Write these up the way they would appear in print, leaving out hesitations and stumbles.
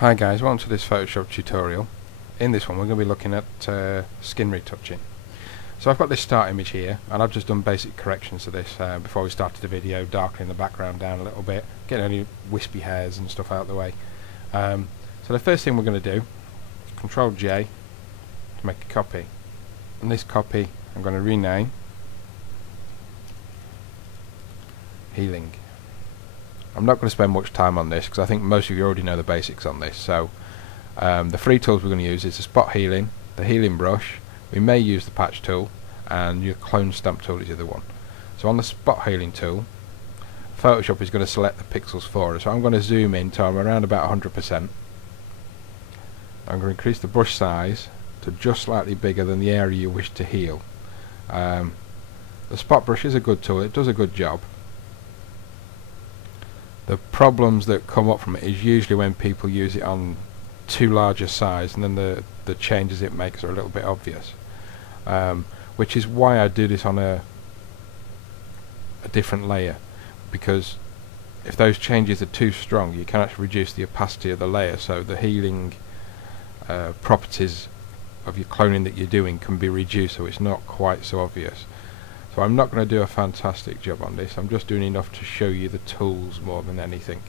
Hi guys, welcome to this Photoshop tutorial. In this one we're going to be looking at skin retouching. So I've got this start image here and I've just done basic corrections to this before we started the video, darkening the background down a little bit, getting any wispy hairs and stuff out of the way. So the first thing we're going to do is Control J to make a copy, and this copy I'm going to rename Healing. I'm not going to spend much time on this because I think most of you already know the basics on this. So the three tools we're going to use is the spot healing, the healing brush, we may use the patch tool, and your clone stamp tool is the other one. So on the spot healing tool, Photoshop is going to select the pixels for us. So I'm going to zoom in to around about 100%. I'm going to increase the brush size to just slightly bigger than the area you wish to heal. The spot brush is a good tool, it does a good job. The problems that come up from it is usually when people use it on too large a size, and then the changes it makes are a little bit obvious, which is why I do this on a different layer, because if those changes are too strong you can actually reduce the opacity of the layer, so the healing properties of your cloning that you're doing can be reduced so it's not quite so obvious. So I'm not going to do a fantastic job on this, I'm just doing enough to show you the tools more than anything.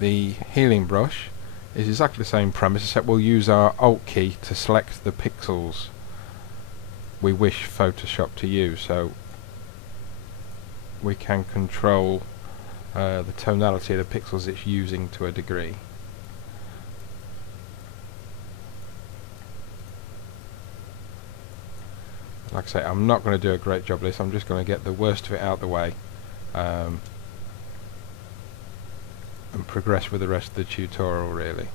The healing brush is exactly the same premise, except we'll use our Alt key to select the pixels we wish Photoshop to use, so we can control the tonality of the pixels it's using to a degree. Like I say, I'm not going to do a great job of this, I'm just going to get the worst of it out of the way and progress with the rest of the tutorial really.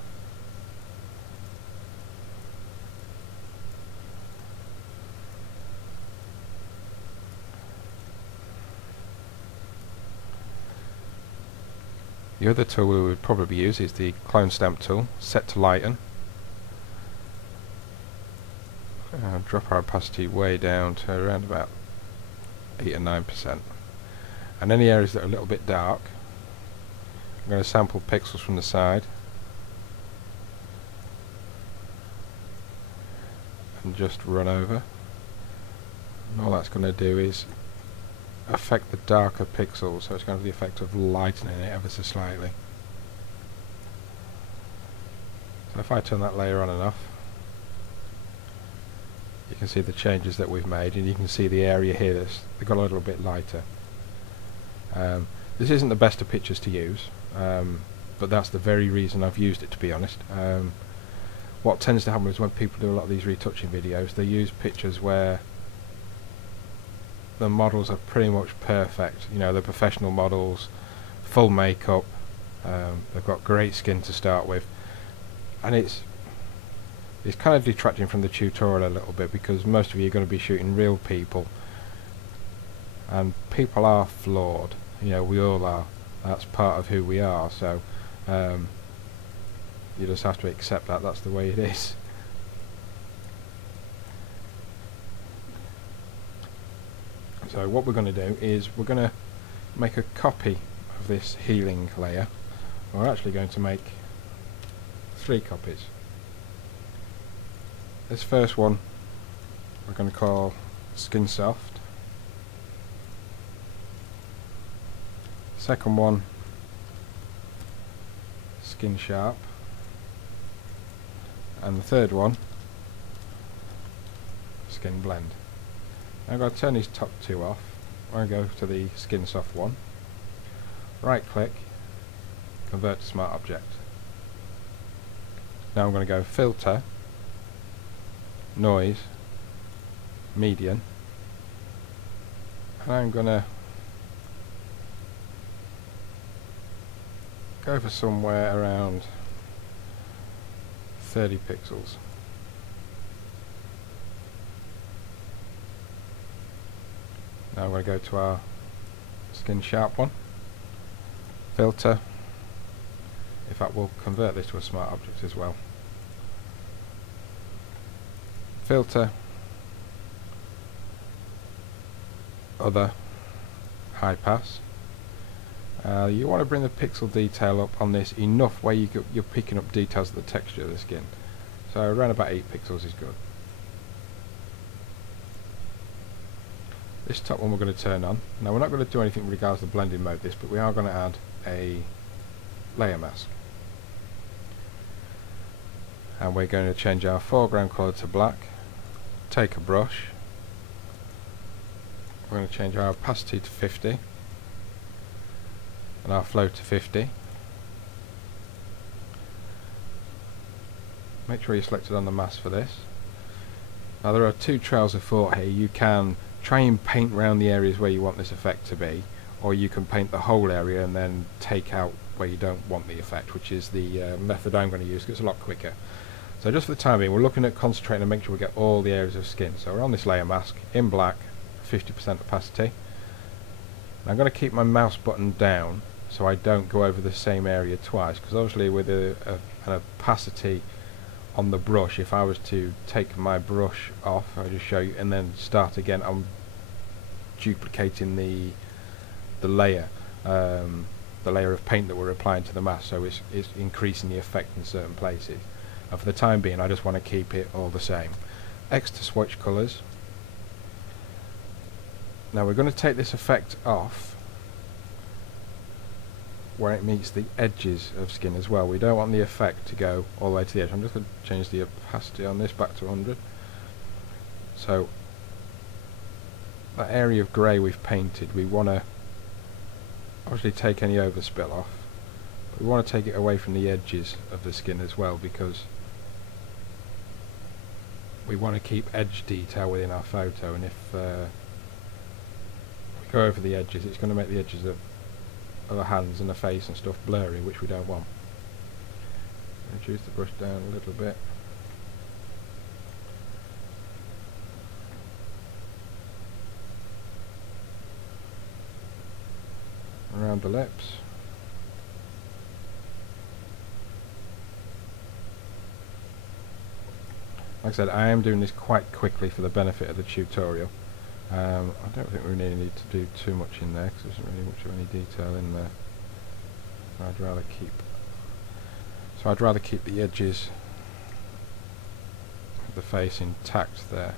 The other tool we would probably use is the clone stamp tool, set to lighten. Drop our opacity way down to around about 8 or 9%, and any areas that are a little bit dark I'm going to sample pixels from the side and just run over, and all that's going to do is affect the darker pixels, so it's going to have the effect of lightening it ever so slightly. So if I turn that layer on enough, you can see the changes that we've made, and you can see the area here that's got a little bit lighter. This isn't the best of pictures to use, but that's the very reason I've used it, to be honest. What tends to happen is when people do a lot of these retouching videos, they use pictures where the models are pretty much perfect. You know, they're professional models, full makeup, they've got great skin to start with, and it's kind of detracting from the tutorial a little bit, because most of you are going to be shooting real people, and people are flawed, you know, we all are, that's part of who we are, so you just have to accept that that's the way it is. So what we're going to do is we're going to make a copy of this healing layer. We're actually going to make 3 copies. This first one we're going to call Skin Soft. Second one Skin Sharp, and the third one Skin Blend. Now I'm going to turn these top 2 off. I'm going to go to the Skin Soft one, right click, convert to Smart Object. Now I'm going to go Filter, Noise, Median, and I'm going to go for somewhere around 30 pixels. Now I'm going to go to our Skin Sharp one, Filter, in fact we'll convert this to a Smart Object as well. Filter, Other, high pass. You want to bring the pixel detail up on this enough where you're picking up details of the texture of the skin. So around about 8 pixels is good. This top one we're going to turn on. Now we're not going to do anything with regards to blending mode this, but we are going to add a layer mask. And we're going to change our foreground colour to black. Take a brush. We're going to change our opacity to 50 and our flow to 50. Make sure you're selected on the mask for this. Now there are two trails of thought here. You can try and paint around the areas where you want this effect to be, or you can paint the whole area and then take out where you don't want the effect, which is the method I'm going to use because it's a lot quicker. So just for the time being, we're looking at concentrating and making sure we get all the areas of skin. So we're on this layer mask in black, 50% opacity. I'm going to keep my mouse button down so I don't go over the same area twice, because obviously with an opacity on the brush, if I was to take my brush off, I'll just show you, and then start again, I'm duplicating the layer of paint that we're applying to the mask, so it's increasing the effect in certain places. And for the time being, I just want to keep it all the same. X to swatch colours. Now we're going to take this effect off where it meets the edges of skin as well. We don't want the effect to go all the way to the edge. I'm just going to change the opacity on this back to 100. So that area of grey we've painted, we want to obviously take any overspill off. But we want to take it away from the edges of the skin as well, because we want to keep edge detail within our photo, and if we go over the edges, it's going to make the edges of the hands and the face and stuff blurry, which we don't want. Reduce the brush down a little bit. Around the lips. Like I said, I am doing this quite quickly for the benefit of the tutorial. I don't think we really need to do too much in there because there isn't really much of any detail in there. I'd rather keep the edges of the face intact there.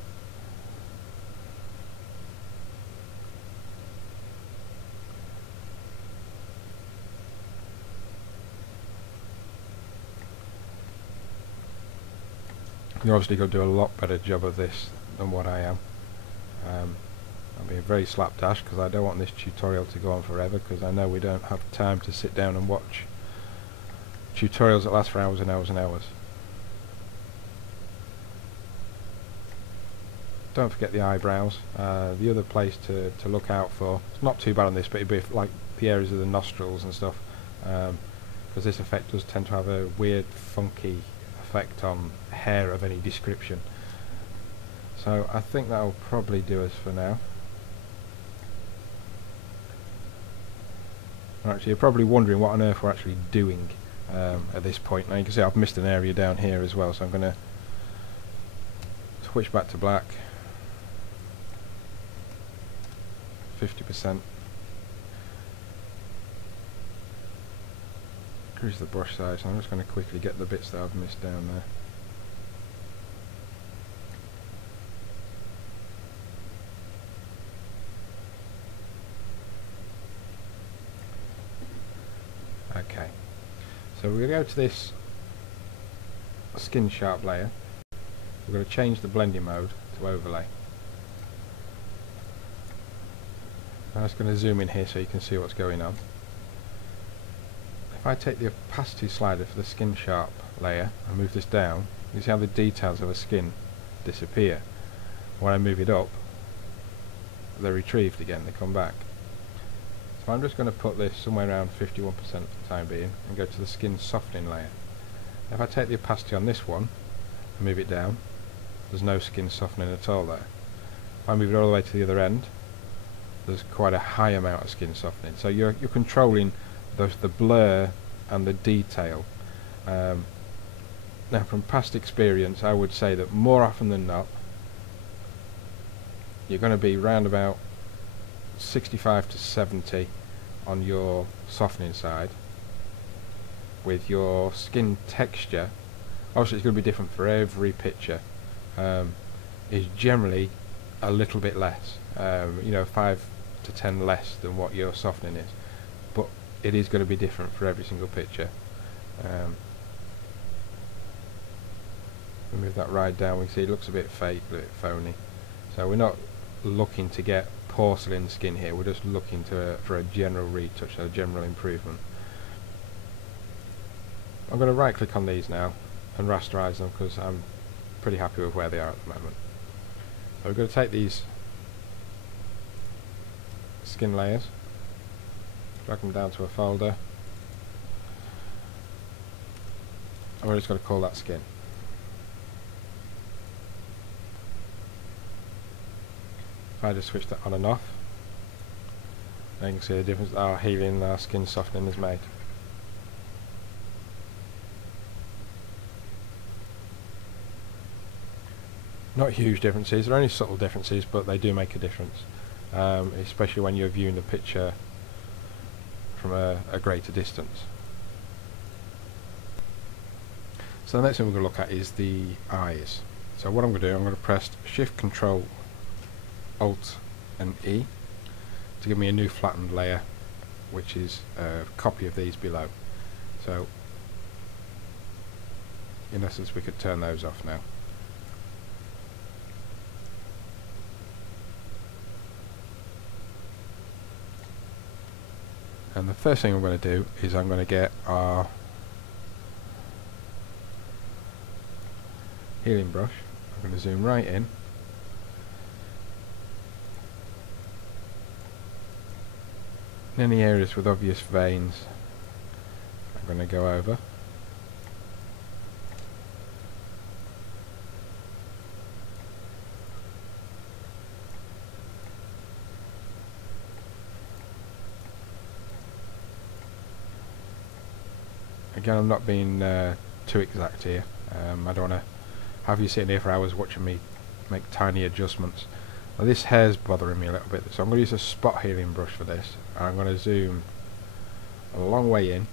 You're obviously going to do a lot better job of this than what I am. I'm being very slapdash because I don't want this tutorial to go on forever, because I know we don't have time to sit down and watch tutorials that last for hours and hours and hours. Don't forget the eyebrows. The other place to look out for, it's not too bad on this, but it'd be like the areas of the nostrils and stuff, because this effect does tend to have a weird funky effect on hair of any description. So I think that will probably do us for now. Actually, you're probably wondering what on earth we're actually doing at this point. Now you can see I've missed an area down here as well, so I'm going to switch back to black. 50%. Increase the brush size, and I'm just going to quickly get the bits that I've missed down there. Okay, so we're going to go to this skin sharp layer. We're going to change the blending mode to overlay. I'm just going to zoom in here so you can see what's going on. If I take the opacity slider for the skin sharp layer and move this down, you see how the details of the skin disappear. When I move it up, they're retrieved again, they come back. So I'm just going to put this somewhere around 51% for the time being and go to the skin softening layer. If I take the opacity on this one and move it down, there's no skin softening at all there. If I move it all the way to the other end, there's quite a high amount of skin softening. So you're controlling the blur and the detail. Now from past experience, I would say that more often than not you're going to be round about 65 to 70 on your softening side, with your skin texture, obviously it's going to be different for every picture, is generally a little bit less, 5 to 10 less than what your softening is, but it is going to be different for every single picture. We move that right down, we can see it looks a bit fake, a bit phony. So we're not looking to get porcelain skin here, we're just looking for a general retouch, a general improvement. I'm going to right click on these now and rasterize them because I'm pretty happy with where they are at the moment. So we're going to take these skin layers, drag them down to a folder, and we're just going to call that skin. If I just switch that on and off, now you can see the difference that our healing and our skin softening has made. Not huge differences, they're only subtle differences, but they do make a difference, especially when you're viewing the picture from a greater distance. So the next thing we're going to look at is the eyes. So what I'm going to do, I'm going to press Shift Control Alt and E to give me a new flattened layer, which is a copy of these below. So in essence we could turn those off now. And the first thing I'm going to do is I'm going to get our healing brush. I'm going to zoom right in. In any areas with obvious veins, I'm going to go over. Again, I'm not being too exact here. I don't want to have you sitting here for hours watching me make tiny adjustments. Now, this hair's bothering me a little bit, so I'm going to use a spot healing brush for this. And I'm going to zoom a long way in.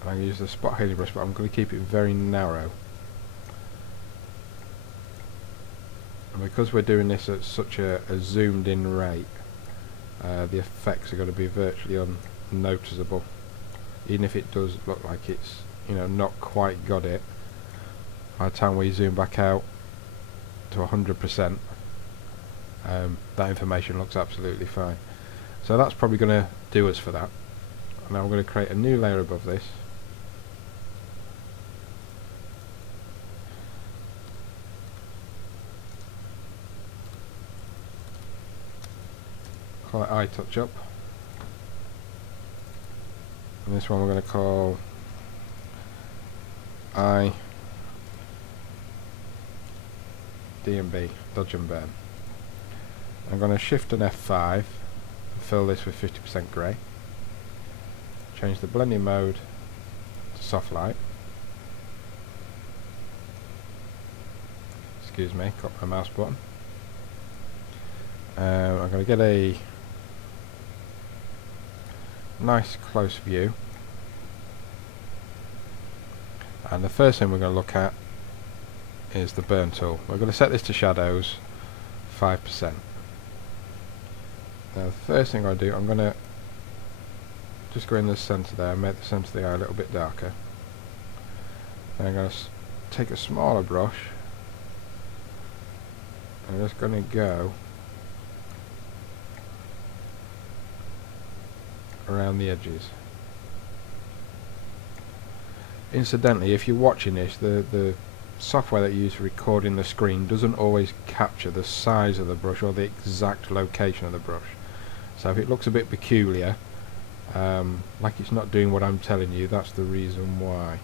And I'm going to use the spot healing brush, but I'm going to keep it very narrow. And because we're doing this at such a zoomed in rate, the effects are going to be virtually unnoticeable, even if it does look like it's not quite got it. By the time we zoom back out to 100%, that information looks absolutely fine. So that's probably going to do us for that. Now I'm going to create a new layer above this. Call it Eye Touch Up. And this one we're going to call Eye D&B, Dodge and Burn. I'm going to Shift and F5 and fill this with 50% grey. Change the blending mode to soft light. Excuse me, got my mouse button. I'm going to get a nice close view, and the first thing we're going to look at is the burn tool. We're going to set this to shadows 5%. Now the first thing I do, I'm going to just go in the centre there and make the centre of the eye a little bit darker. Then I'm going to take a smaller brush and I'm just going to go around the edges. Incidentally, if you're watching this, the software that you use for recording the screen doesn't always capture the size of the brush or the exact location of the brush. So if it looks a bit peculiar, like it's not doing what I'm telling you, that's the reason why.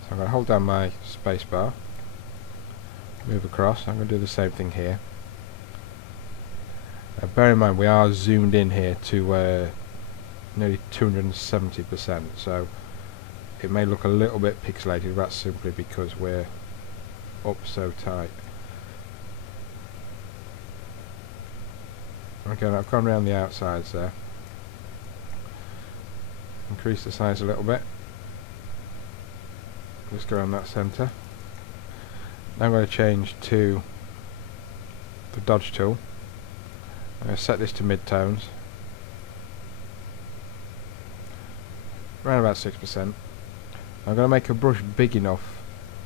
So I'm going to hold down my space bar, move across. I'm going to do the same thing here. Bear in mind we are zoomed in here to nearly 270%, so it may look a little bit pixelated. That's simply because we're up so tight. Okay, I've gone around the outsides there. Increase the size a little bit. Just go around that centre. Now I'm going to change to the dodge tool. I'm going to set this to mid-tones. Around about 6%. I'm going to make a brush big enough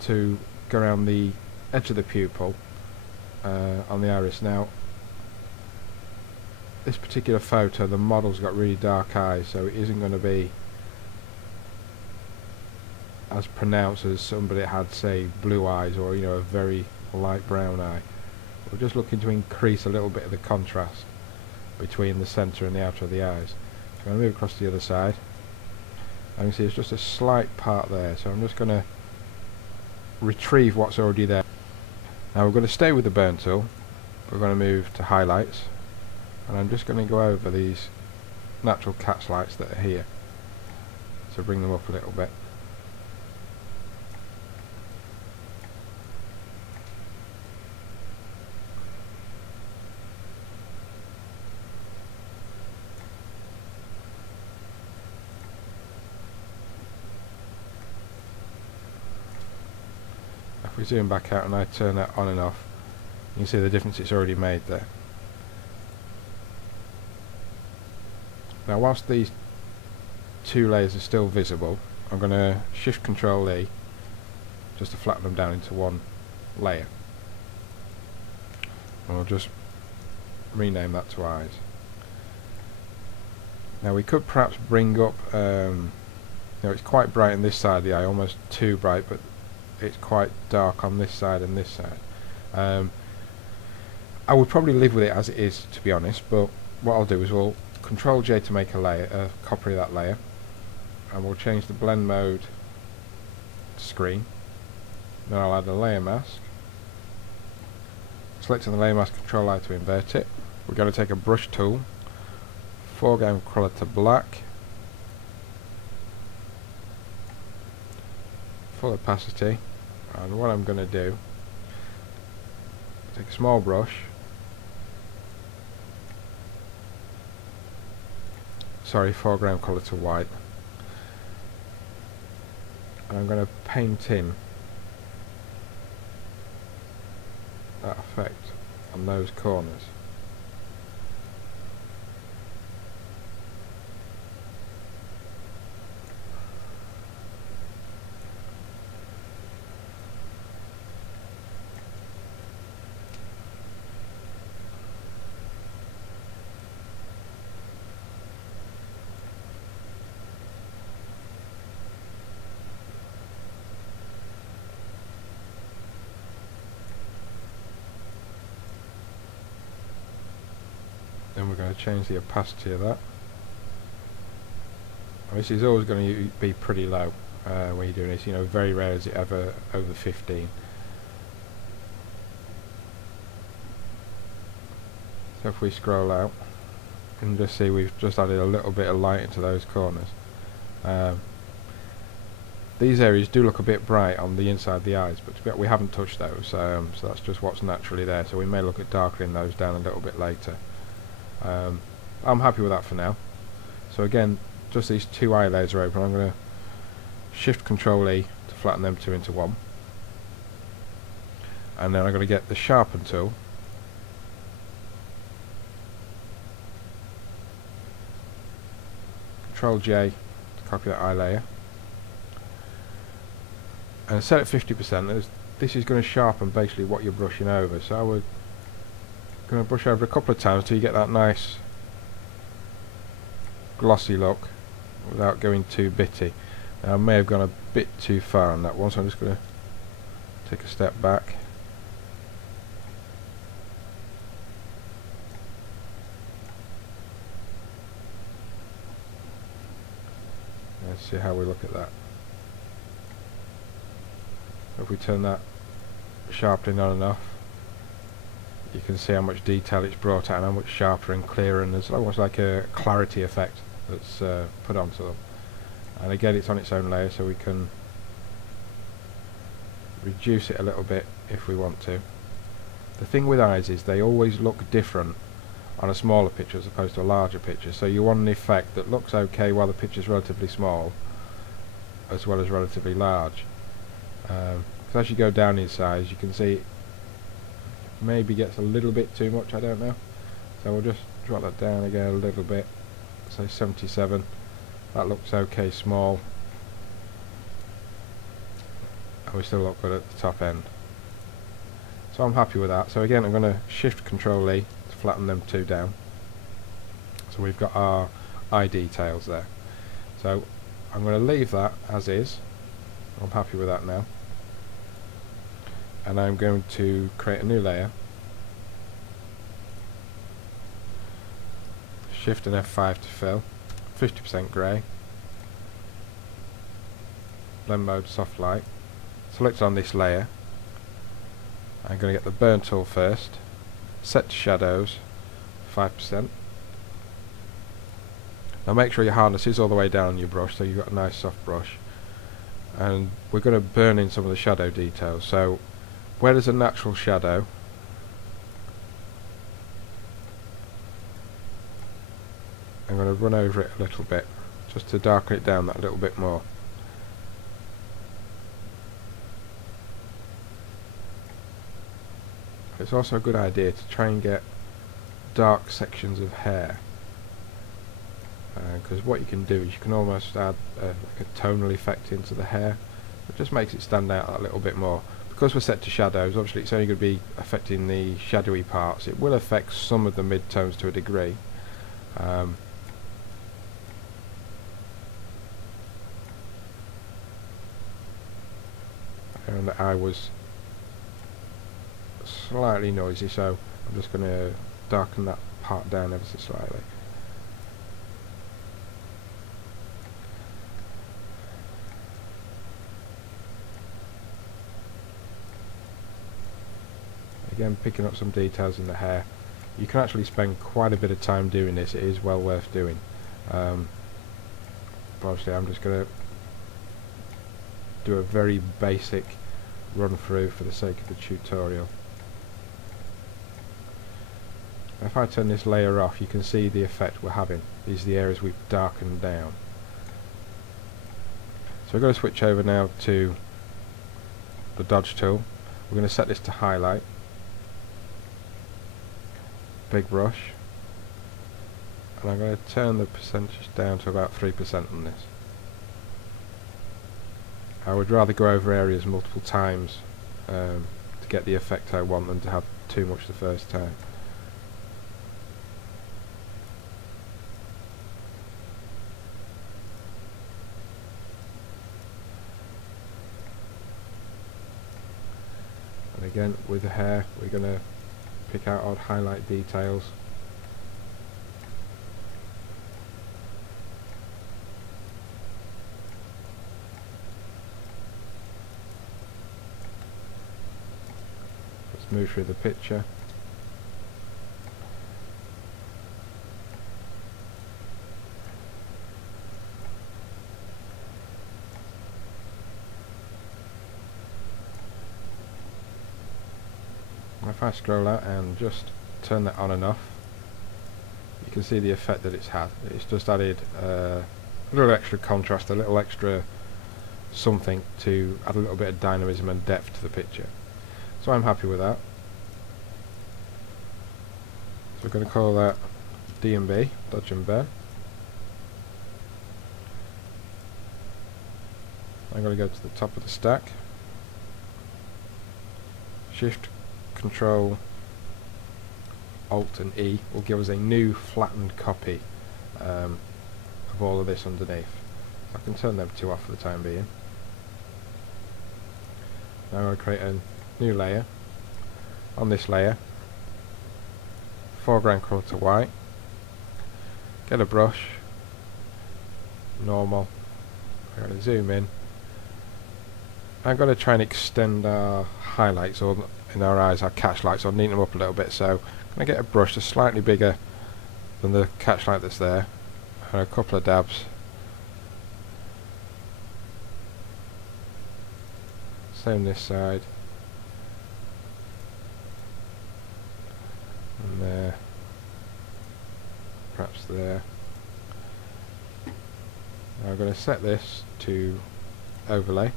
to go around the edge of the pupil on the iris. Now, this particular photo, the model's got really dark eyes, so it isn't going to be as pronounced as somebody that had, say, blue eyes or, you know, a very light brown eye. We're just looking to increase a little bit of the contrast between the centre and the outer of the eyes. So I'm going to move across to the other side. And you can see it's just a slight part there, so I'm just going to retrieve what's already there. Now we're going to stay with the burn tool. We're going to move to highlights, and I'm just going to go over these natural cat's lights that are here, so bring them up a little bit. If we zoom back out and I turn that on and off, you can see the difference it's already made there. Now whilst these two layers are still visible, I'm going to shift Control E just to flatten them down into one layer. And I'll just rename that to eyes. Now we could perhaps bring up, you know, it's quite bright on this side of the eye, almost too bright, but it's quite dark on this side and this side. I would probably live with it as it is, to be honest, but what I'll do is we'll Control J to make a layer, a copy of that layer, and we'll change the blend mode to screen. Then I'll add a layer mask. Selecting the layer mask, Control I to invert it. We're going to take a brush tool, foreground colour to black, full opacity, and what I'm going to do, take a small brush, foreground colour to white, and I'm going to paint in that effect on those corners. Then we're going to change the opacity of that. This is always going to be pretty low when you're doing this. You know, very rare is it ever over 15. So if we scroll out, you can just see we've just added a little bit of light into those corners. These areas do look a bit bright on the inside of the eyes, but we haven't touched those, so that's just what's naturally there. So we may look at darkening those down a little bit later. I'm happy with that for now. So again, just these two eye layers are open. I'm going to shift Control E to flatten them two into one, and then I'm going to get the sharpen tool, Control J to copy that eye layer, and set at 50%. This is going to sharpen basically what you're brushing over. So I would going to brush over a couple of times till you get that nice glossy look without going too bitty. Now, I may have gone a bit too far on that one, so I'm just going to take a step back. Let's see how we look at that. If we turn that sharpening on and off, you can see how much detail it's brought out and how much sharper and clearer, and there's almost like a clarity effect that's put onto them. and again it's on its own layer, so we can reduce it a little bit if we want to. The thing with eyes is they always look different on a smaller picture as opposed to a larger picture, so you want an effect that looks okay while the picture is relatively small as well as relatively large. Because as you go down in size you can see it maybe gets a little bit too much, I don't know, so we'll just drop that down again a little bit, say 77. That looks okay small, and we still look good at the top end, so I'm happy with that. So again I'm going to shift Control E to flatten them two down, so we've got our eye details there. So I'm going to leave that as is. I'm happy with that now, and I'm going to create a new layer, Shift and F5 to fill, 50% grey, blend mode soft light, select on this layer. I'm going to get the burn tool first, set to shadows 5%. Now make sure your hardness is all the way down on your brush so you've got a nice soft brush, and we're going to burn in some of the shadow details. So where there's a natural shadow, I'm going to run over it a little bit just to darken it down that little bit more. It's also a good idea to try and get dark sections of hair, because what you can do is you can almost add like a tonal effect into the hair. It just makes it stand out a little bit more. Because we're set to shadows, obviously it's only going to be affecting the shadowy parts. It will affect some of the mid-tones to a degree. And the eye was slightly noisy, so I'm just going to darken that part down ever so slightly. Again, picking up some details in the hair. You can actually spend quite a bit of time doing this. It is well worth doing. But obviously I'm just going to do a very basic run through for the sake of the tutorial. If I turn this layer off, you can see the effect we're having. These are the areas we've darkened down. So we're going to switch over now to the dodge tool. We're going to set this to highlight. Big brush. And I'm going to turn the percentage down to about 3% on this. I would rather go over areas multiple times to get the effect I want than to have too much the first time. And again, with the hair, we're going to pick out odd highlight details. Let's move through the picture. If I scroll out and just turn that on and off, you can see the effect that it's had. It's just added a little extra contrast, a little extra something to add a little bit of dynamism and depth to the picture. So I'm happy with that. So we're going to call that D&B, Dodge and Burn. I'm going to go to the top of the stack, Shift, Control, Alt and E will give us a new flattened copy of all of this underneath. I can turn them two off for the time being. Now I'm going to create a new layer. On this layer, foreground colour to white, get a brush, normal, I'm going to zoom in. I'm going to try and extend our highlights or in our eyes, our catch lights, or neaten them up a little bit. So I'm going to get a brush that's slightly bigger than the catch light that's there, and a couple of dabs Same this side. And there. Perhaps there. Now I'm going to set this to overlay.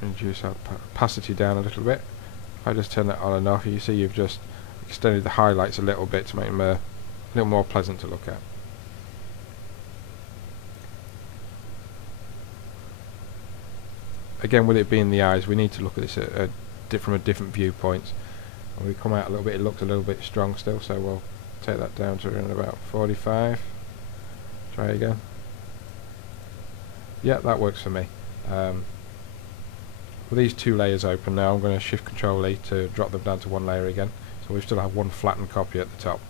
Reduce our opacity down a little bit. If I just turn that on and off, you see you've just extended the highlights a little bit to make them a little more pleasant to look at. Again, with it being the eyes, we need to look at this from a different viewpoint. When we come out a little bit, it looks a little bit strong still, so we'll take that down to around about 45. Try again. Yeah, that works for me. With these two layers open now, I'm going to Shift Control E to drop them down to one layer again, so we still have one flattened copy at the top.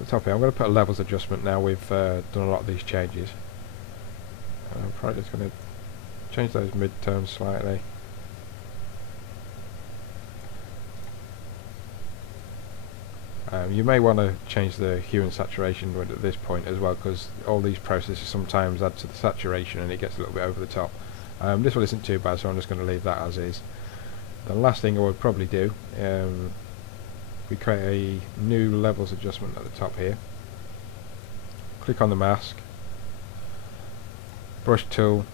At the top here, I'm going to put a levels adjustment now we've done a lot of these changes. And I'm probably just going to change those mid-tones slightly. You may want to change the hue and saturation at this point as well, because all these processes sometimes add to the saturation and it gets a little bit over the top. This one isn't too bad, so I'm just going to leave that as is. The last thing I would probably do, we create a new levels adjustment at the top here. Click on the mask, brush tool,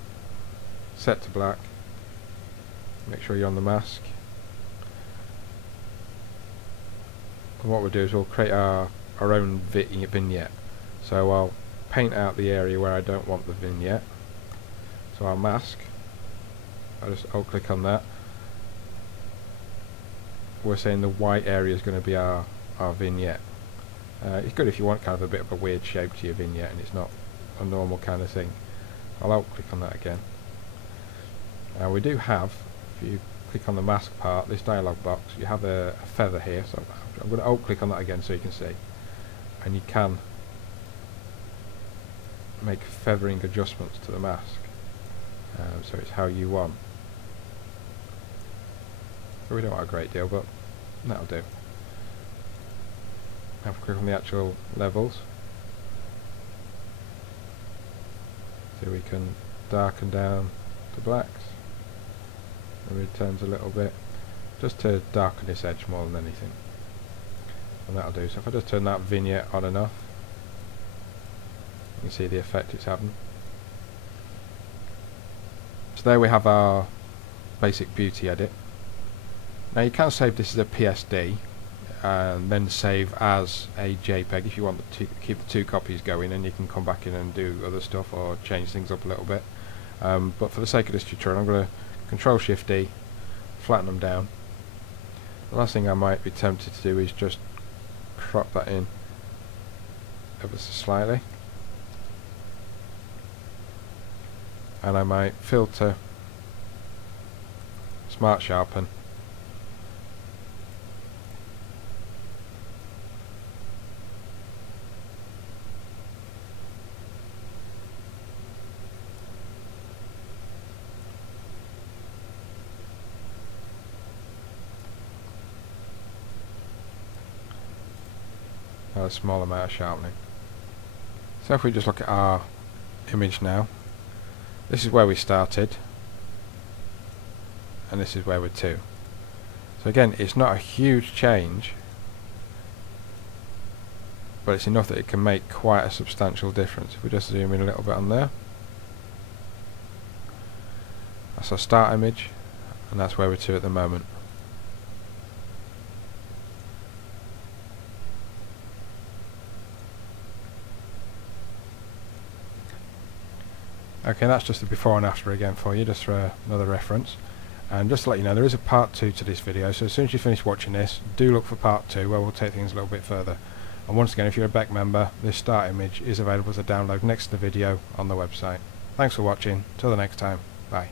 set to black, make sure you're on the mask. And what we'll do is we'll create our own vignette. So I'll paint out the area where I don't want the vignette. So our mask, I'll just click on that. We're saying the white area is going to be our vignette. It's good if you want kind of a bit of a weird shape to your vignette and it's not a normal kind of thing. I'll click on that again. Now we do have, if you click on the mask part, this dialog box, you have a feather here, so I'm going to click on that again so you can see. And you can make feathering adjustments to the mask, so it's how you want. So we don't want a great deal, but that'll do. Now if we click on the actual levels, so we can darken down the blacks, and mid-tones a little bit, just to darken this edge more than anything. And that'll do. So if I just turn that vignette on and off, you can see the effect it's having. So there we have our basic beauty edit. Now you can save this as a PSD and then save as a JPEG if you want to keep the two copies going, and you can come back in and do other stuff or change things up a little bit. But for the sake of this tutorial, I'm going to Control Shift D, flatten them down. The last thing I might be tempted to do is just crop that in ever so slightly, and I might filter, smart sharpen, a small amount of sharpening. So if we just look at our image now, this is where we started and this is where we're to. So again, it's not a huge change, but it's enough that it can make quite a substantial difference. If we just zoom in a little bit on there, that's our start image and that's where we're to at the moment. Okay, that's just the before and after again for you, just for another reference. And just to let you know, there is a part 2 to this video, so as soon as you finish watching this, do look for part 2 where we'll take things a little bit further. And once again, if you're a Beck member, this start image is available as a download next to the video on the website. Thanks for watching, till the next time, bye.